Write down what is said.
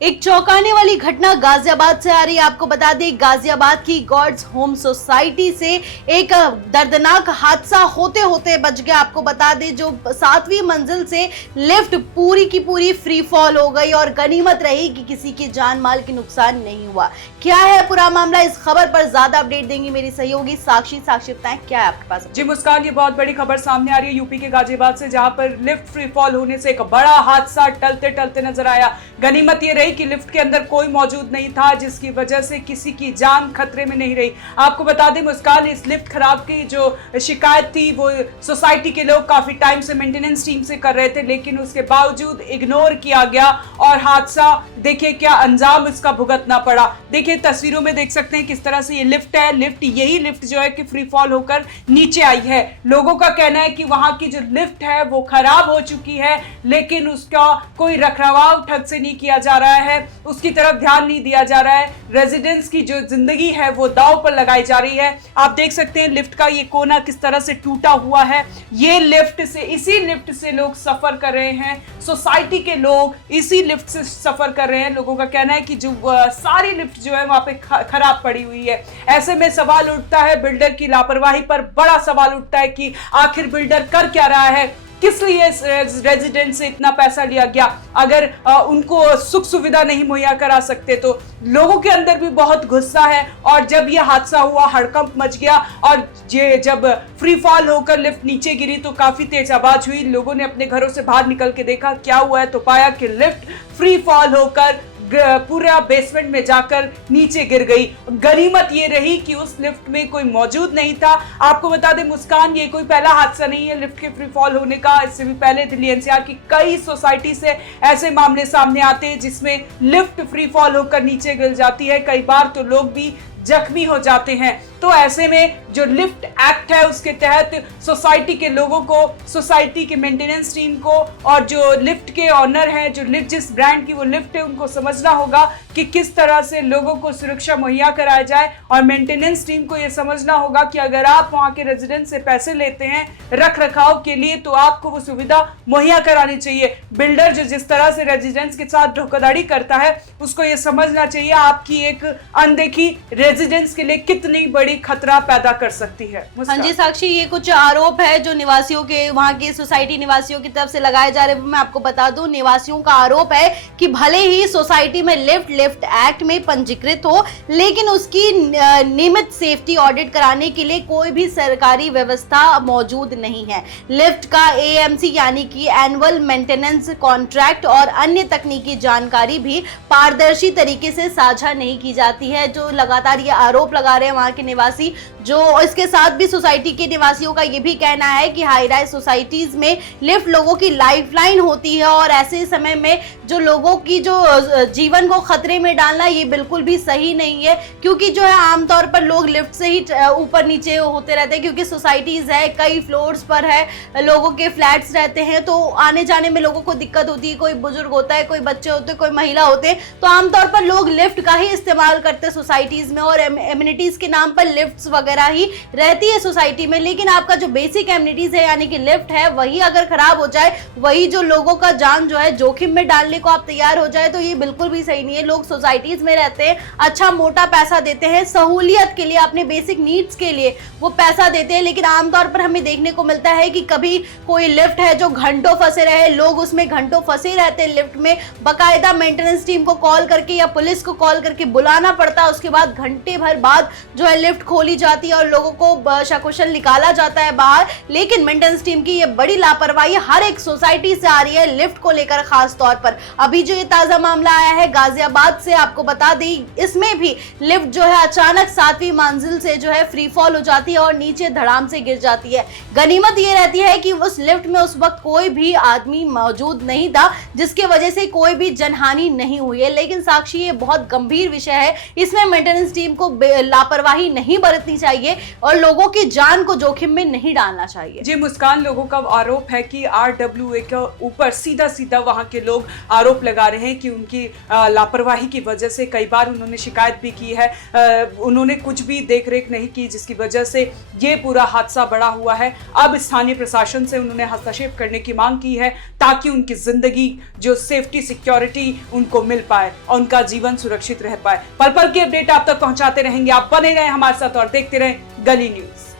एक चौंकाने वाली घटना गाजियाबाद से आ रही है। आपको बता दें, गाजियाबाद की गॉड्स होम सोसाइटी से एक दर्दनाक हादसा होते होते बच गया। आपको बता दें, जो 7वीं मंजिल से लिफ्ट पूरी की पूरी फ्री फॉल हो गई और गनीमत रही कि किसी की जान माल की नुकसान नहीं हुआ। क्या है पूरा मामला, इस खबर पर ज्यादा अपडेट देंगी मेरी सहयोगी साक्षी। साक्षी बताएं क्या है आपके पास? जी मुस्कान, ये बहुत बड़ी खबर सामने आ रही है यूपी के गाजियाबाद से, जहां पर लिफ्ट फ्री फॉल होने से एक बड़ा हादसा टलते टलते नजर आया। गनीमत ये रही कि लिफ्ट के अंदर कोई मौजूद नहीं था, जिसकी वजह से किसी की जान खतरे में नहीं रही। आपको बता दें मुस्कान, इस लिफ्ट खराब की जो शिकायत थी वो सोसाइटी के लोग काफी टाइम से मेंटेनेंस टीम से कर रहे थे, लेकिन उसके बावजूद इग्नोर किया गया और हादसा देखिए क्या अंजाम इसका भुगतना पड़ा। देखिए तस्वीरों में देख सकते हैं किस तरह से ये लिफ्ट है। यही लिफ्ट जो है कि फ्री फॉल होकर नीचे आई है। लोगों का कहना है कि वहां की जो लिफ्ट है वो खराब हो चुकी है, लेकिन उसका कोई रखरखाव ठग से नहीं किया जा रहा है, उसकी तरफ ध्यान नहीं दिया जा रहा है। रेजिडेंट्स की जो जिंदगी है वो दांव पर लगाई जा रही है। आप देख सकते हैं लिफ्ट का ये कोना किस तरह से टूटा हुआ है। ये इसी लिफ्ट से लोग सफर कर रहे हैं, सोसाइटी के लोग इसी लिफ्ट से सफर कर रहे हैं। लोगों का कहना है कि जो सारी लिफ्ट जो है वहां पे खराब पड़ी हुई है। ऐसे में सवाल उठता है बिल्डर की लापरवाही पर, बड़ा सवाल उठता है कि आखिर बिल्डर कर क्या रहा है, किस लिए रेजिडेंट से इतना पैसा लिया गया। अगर उनको सुख सुविधा नहीं मुहैया करा सकते तो लोगों के अंदर भी बहुत गुस्सा है। और जब यह हादसा हुआ हड़कंप मच गया और जब फ्री फॉल होकर लिफ्ट नीचे गिरी तो काफी तेज आवाज हुई। लोगों ने अपने घरों से बाहर निकल के देखा क्या हुआ है, तो पाया कि लिफ्ट फ्री फॉल होकर पूरा बेसमेंट में जाकर नीचे गिर गई। गनीमत ये रही कि उस लिफ्ट में कोई मौजूद नहीं था। आपको बता दें मुस्कान, ये कोई पहला हादसा नहीं है लिफ्ट के फ्री फॉल होने का। इससे भी पहले दिल्ली एनसीआर की कई सोसाइटी से ऐसे मामले सामने आते हैं जिसमें लिफ्ट फ्री फॉल होकर नीचे गिर जाती है। कई बार तो लोग भी जख्मी हो जाते हैं। तो ऐसे में जो लिफ्ट एक्ट है उसके तहत सोसाइटी के लोगों को, सोसाइटी के मेंटेनेंस टीम को और जो लिफ्ट के ऑनर हैं, जो लिफ्ट जिस ब्रांड की वो लिफ्ट है, उनको समझना होगा कि किस तरह से लोगों को सुरक्षा मुहैया कराया जाए। और मेंटेनेंस टीम को ये समझना होगा कि अगर आप वहां के रेजिडेंट से पैसे लेते हैं रख रखाव के लिए तो आपको वो सुविधा मुहैया करानी चाहिए। बिल्डर जो जिस तरह से रेजिडेंट्स के साथ धोखाधड़ी करता है उसको ये समझना चाहिए आपकी एक अनदेखी रेजिडेंट्स के लिए कितनी बड़ी खतरा पैदा कर सकती है। हाँ जी साक्षी, ये कुछ आरोप है जो निवासियों के, वहां के सोसाइटी निवासियों की तरफ से लगाए जा रहे हैं। मैं आपको बता दूं, निवासियों का आरोप है कि भले ही सोसाइटी में लिफ्ट एक्ट में पंजीकृत हो, लेकिन उसकी नियमित सेफ्टी ऑडिट कराने के लिए कोई भी सरकारी व्यवस्था मौजूद नहीं है। लिफ्ट का एएमसी यानी कि एनुअल मेंटेनेंस कॉन्ट्रैक्ट और अन्य तकनीकी जानकारी भी पारदर्शी तरीके से साझा नहीं की जाती है। जो लगातार ये आरोप लगा रहे हैं वहां के निवासी, जो इसके साथ भी सोसाइटी के निवासियों का ये भी कहना है कि हाई राइज सोसाइटीज में लिफ्ट लोगों की लाइफलाइन होती है और ऐसे समय में जो लोगों की जो जीवन को खतरे में डालना ये बिल्कुल भी सही नहीं है। क्योंकि जो है आमतौर पर लोग लिफ्ट से ही ऊपर नीचे होते रहते हैं, क्योंकि सोसाइटीज है, कई फ्लोर्स पर है, लोगों के फ्लैट्स रहते हैं, तो आने जाने में लोगों को दिक्कत होती है। कोई बुजुर्ग होता है, कोई बच्चे होते हैं, कोई महिला होते हैं, तो आमतौर पर लोग लिफ्ट का ही इस्तेमाल करते हैं सोसाइटीज में और एमिनिटीज के नाम पर लिफ्ट्स वगैरह ही रहती है सोसाइटी में। लेकिन आपका जो बेसिक एमिनिटीज है यानी कि लिफ्ट है, वही अगर खराब हो जाए, वही जो लोगों का जान जो है जोखिम में डालने को आप तैयार हो जाए, तो ये बिल्कुल भी सही नहीं है। लोग सोसाइटीज में रहते हैं, अच्छा मोटा पैसा देते हैं सहूलियत के लिए, अपने बेसिक नीड्स के लिए वो पैसा देते हैं, लेकिन आमतौर पर हमें देखने को मिलता है कि कभी कोई लिफ्ट है जो घंटों फंसे रहे, लोग उसमें घंटों फंसे रहते हैं लिफ्ट में, बाकायदा मेंटेनेंस टीम को कॉल करके या पुलिस को कॉल करके बुलाना पड़ता है। उसके बाद घंटे भर बाद जो है लिफ्ट खोली जाती है और लोगों को सकुशल निकाला जाता है बाहर। लेकिन मेंटेनेंस टीम की ये बड़ी लापरवाही हर एक सोसाइटी से आ रही है लिफ्ट को लेकर। खास तौर पर अभी जो ये ताजा मामला आया है गाजियाबाद से, आपको बता दें, इसमें भी लिफ्ट जो है अचानक 7वीं मंजिल से जो है फ्री फॉल हो जाती है और नीचे धड़ाम से गिर जाती है। गनीमत ये रहती है कि उस लिफ्ट में उस वक्त कोई भी आदमी मौजूद नहीं था, जिसकी वजह से कोई भी जनहानि नहीं हुई है। लेकिन साक्षी, ये बहुत गंभीर विषय है, इसमें मेंटेनेंस टीम को लापरवाही नहीं नहीं बरतनी चाहिए और लोगों की जान को जोखिम में नहीं डालना चाहिए। जी मुस्कान, लोगों का आरोप है कि RWA के ऊपर सीधा सीधा वहां के लोग आरोप लगा रहे हैं कि उनकी लापरवाही की वजह से कई बार उन्होंने शिकायत भी की है, उन्होंने कुछ भी देखरेख नहीं की, जिसकी वजह से ये पूरा हादसा बड़ा हुआ है। अब स्थानीय प्रशासन से उन्होंने हस्तक्षेप करने की मांग की है ताकि उनकी जिंदगी, जो सेफ्टी सिक्योरिटी उनको मिल पाए और उनका जीवन सुरक्षित रह पाए। पल पल की अपडेट आप तक पहुंचाते रहेंगे, आप बने रहें हमारे साथ और देखते रहें गली न्यूज।